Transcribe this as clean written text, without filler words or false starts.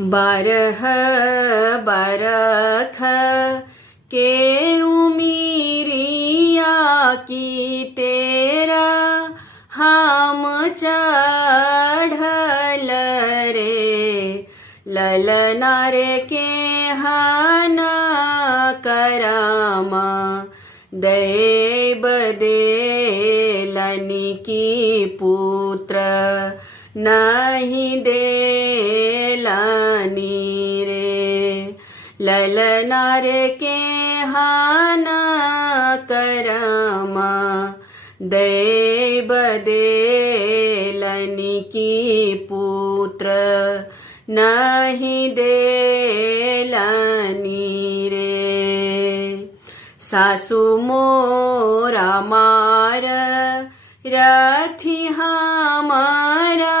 बारह बरख के उमिरिया की तेरा हम चढ़ल रे ललना रे के हना करामा दैव देलनि की पुत्र नहीं देलनि रे ललना रे के हाना करमा दैव देलनि की पुत्र नहीं देलनि रे सासु मोरा मार रथी हमारा